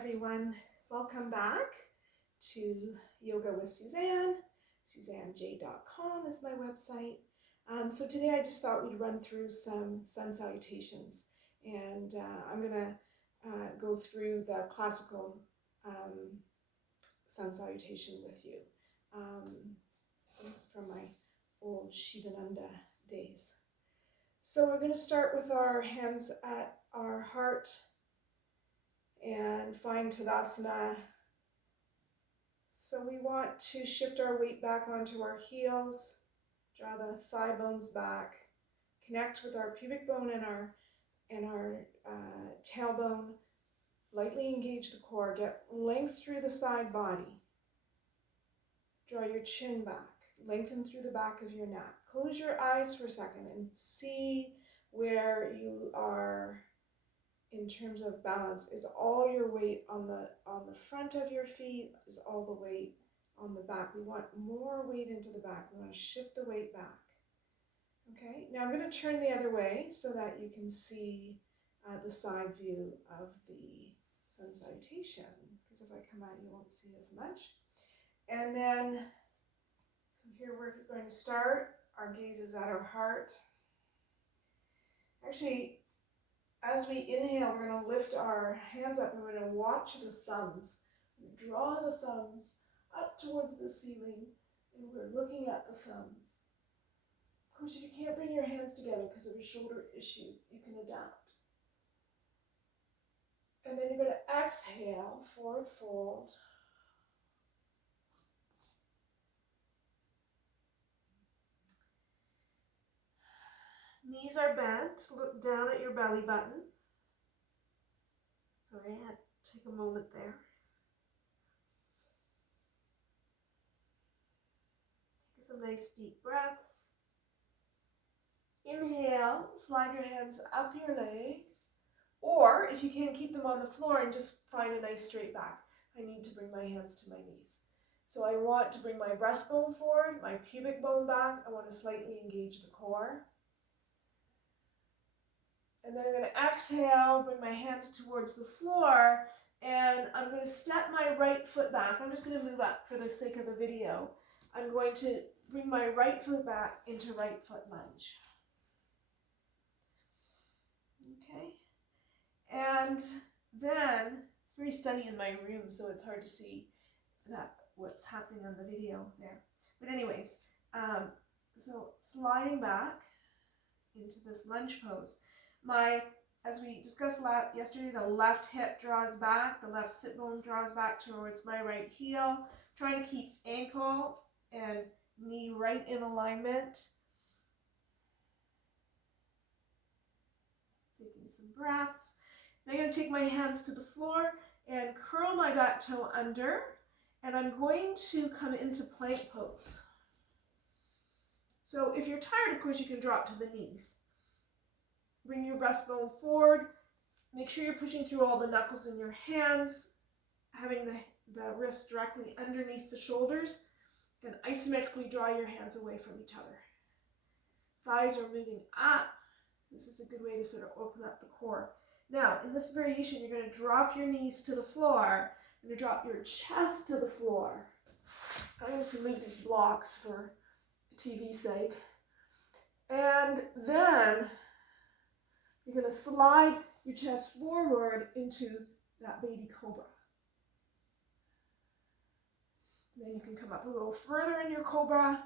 everyone. Welcome back to Yoga with Suzanne. SuzanneJ.com is my website. So today I just thought we'd run through some sun salutations, and I'm going to go through the classical sun salutation with you. So this is from my old Shivananda days. So we're going to start with our hands at our heart and find Tadasana. So we want to shift our weight back onto our heels, draw the thigh bones back, connect with our pubic bone and our tailbone, lightly engage the core, get length through the side body, draw your chin back, lengthen through the back of your neck. Close your eyes for a second and see where you are in terms of balance. Is all your weight on the front of your feet? Is all the weight on the back? We want more weight into the back. We want to shift the weight back. Okay, now I'm going to turn the other way so that you can see the side view of the sun salutation, because if I come out you won't see as much. And then, so here we're going to start. Our gaze is at our heart. Actually, as we inhale, we're going to lift our hands up and we're going to watch the thumbs. Draw the thumbs up towards the ceiling, and we're looking at the thumbs. Of course, if you can't bring your hands together because of a shoulder issue, you can adapt. And then you're going to exhale, forward fold. Knees are bent. Look down at your belly button. Sorry, I had to take a moment there. Take some nice deep breaths. Inhale, slide your hands up your legs. Or if you can, keep them on the floor and just find a nice straight back. I need to bring my hands to my knees. So I want to bring my breastbone forward, my pubic bone back. I want to slightly engage the core. And then I'm going to exhale, bring my hands towards the floor, and I'm going to step my right foot back. I'm just going to move up for the sake of the video. I'm going to bring my right foot back into right foot lunge. Okay. And then, it's very sunny in my room, so it's hard to see what's happening on the video there. But anyways, so sliding back into this lunge pose. As we discussed yesterday, the left hip draws back, the left sit bone draws back towards my right heel. Trying to keep ankle and knee right in alignment. Taking some breaths. Then I'm going to take my hands to the floor and curl my back toe under, and I'm going to come into plank pose. So if you're tired, of course, you can drop to the knees. Bring your breastbone forward. Make sure you're pushing through all the knuckles in your hands, having the wrists directly underneath the shoulders, and isometrically draw your hands away from each other. Thighs are moving up. This is a good way to sort of open up the core. Now, in this variation, you're going to drop your knees to the floor. You're going to drop your chest to the floor. I'm going to move these blocks for TV's sake. And then you're going to slide your chest forward into that baby cobra. And then you can come up a little further in your cobra.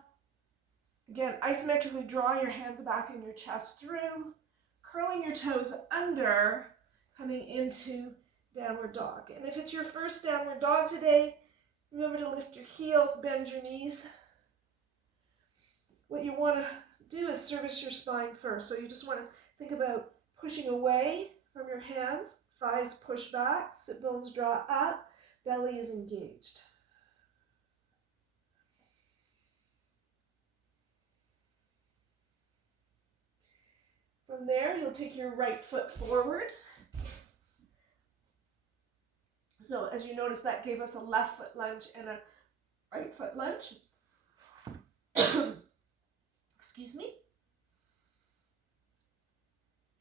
Again, isometrically draw your hands back and your chest through, curling your toes under, coming into downward dog. And if it's your first downward dog today, remember to lift your heels, bend your knees. What you want to do is service your spine first. So you just want to think about pushing away from your hands, thighs push back, sit bones draw up, belly is engaged. From there, you'll take your right foot forward. So as you notice, that gave us a left foot lunge and a right foot lunge. Excuse me.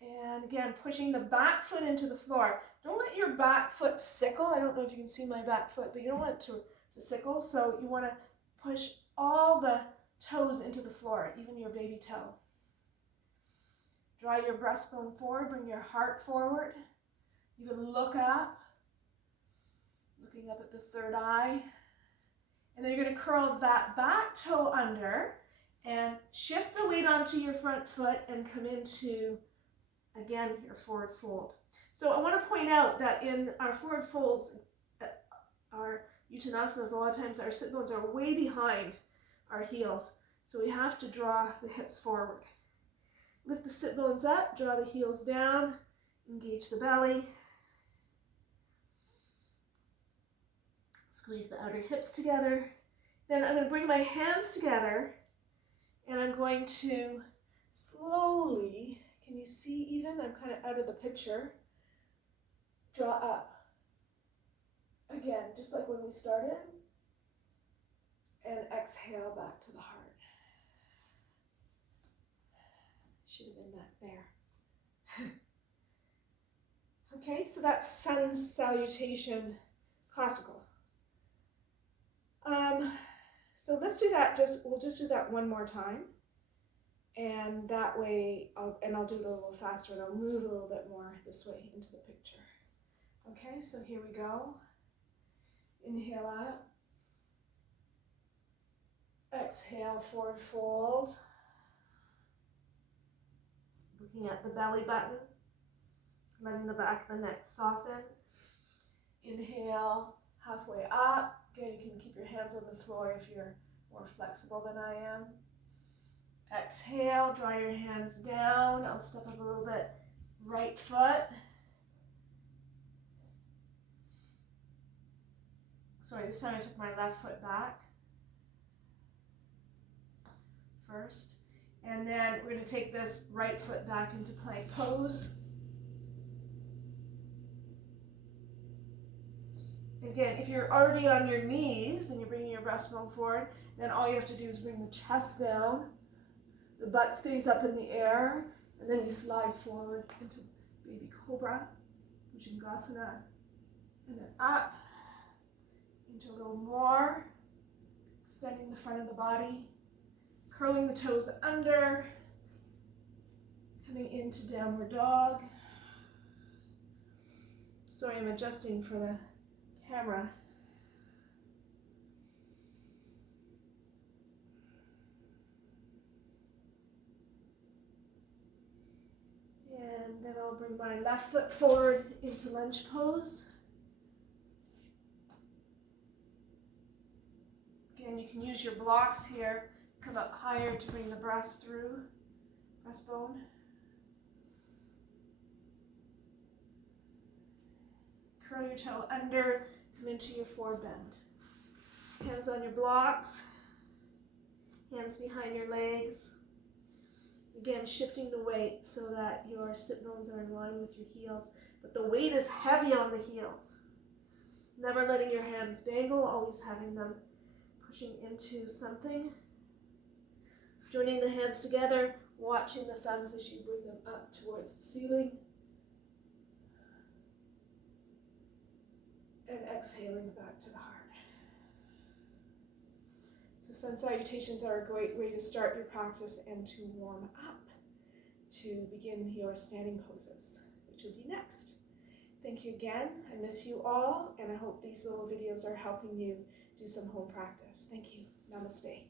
And again, pushing the back foot into the floor. Don't let your back foot sickle. I don't know if you can see my back foot, but you don't want it to sickle. So you want to push all the toes into the floor, even your baby toe. Draw your breastbone forward, bring your heart forward. Even look up, looking up at the third eye. And then you're going to curl that back toe under and shift the weight onto your front foot and come into, again, your forward fold. So I want to point out that in our forward folds, our Uttanasanas, a lot of times our sit bones are way behind our heels. So we have to draw the hips forward. Lift the sit bones up, draw the heels down, engage the belly. Squeeze the outer hips together. Then I'm going to bring my hands together and I'm going to slowly, can you see even? I'm kind of out of the picture. Draw up. Again, just like when we started. And exhale back to the heart. Should have been that there. Okay, so that's sun salutation classical. So let's do that. We'll just do that one more time, and that way, I'll do it a little faster, and I'll move a little bit more this way into the picture. Okay, so here we go. Inhale out. Exhale, forward fold. Looking at the belly button, letting the back of the neck soften. Inhale, halfway up. Again, you can keep your hands on the floor if you're more flexible than I am. Exhale, draw your hands down. I'll step up a little bit. Right foot. Sorry, this time I took my left foot back first. And then we're going to take this right foot back into plank pose. Again, if you're already on your knees, then you're bringing your breastbone forward, then all you have to do is bring the chest down, the butt stays up in the air, and then you slide forward into baby cobra, Bhujangasana, and then up, into a little more, extending the front of the body, curling the toes under, coming into downward dog. Sorry, I'm adjusting for the camera. And then I'll bring my left foot forward into lunge pose. Again, you can use your blocks here. Come up higher to bring the breast through, breastbone. Curl your toe under, come into your forward bend. Hands on your blocks, hands behind your legs. Again, shifting the weight so that your sit bones are in line with your heels, but the weight is heavy on the heels. Never letting your hands dangle, always having them pushing into something. Joining the hands together, watching the thumbs as you bring them up towards the ceiling. And exhaling back to the heart. So sun salutations are a great way to start your practice and to warm up to begin your standing poses, which will be next. Thank you again. I miss you all, and I hope these little videos are helping you do some home practice. Thank you. Namaste.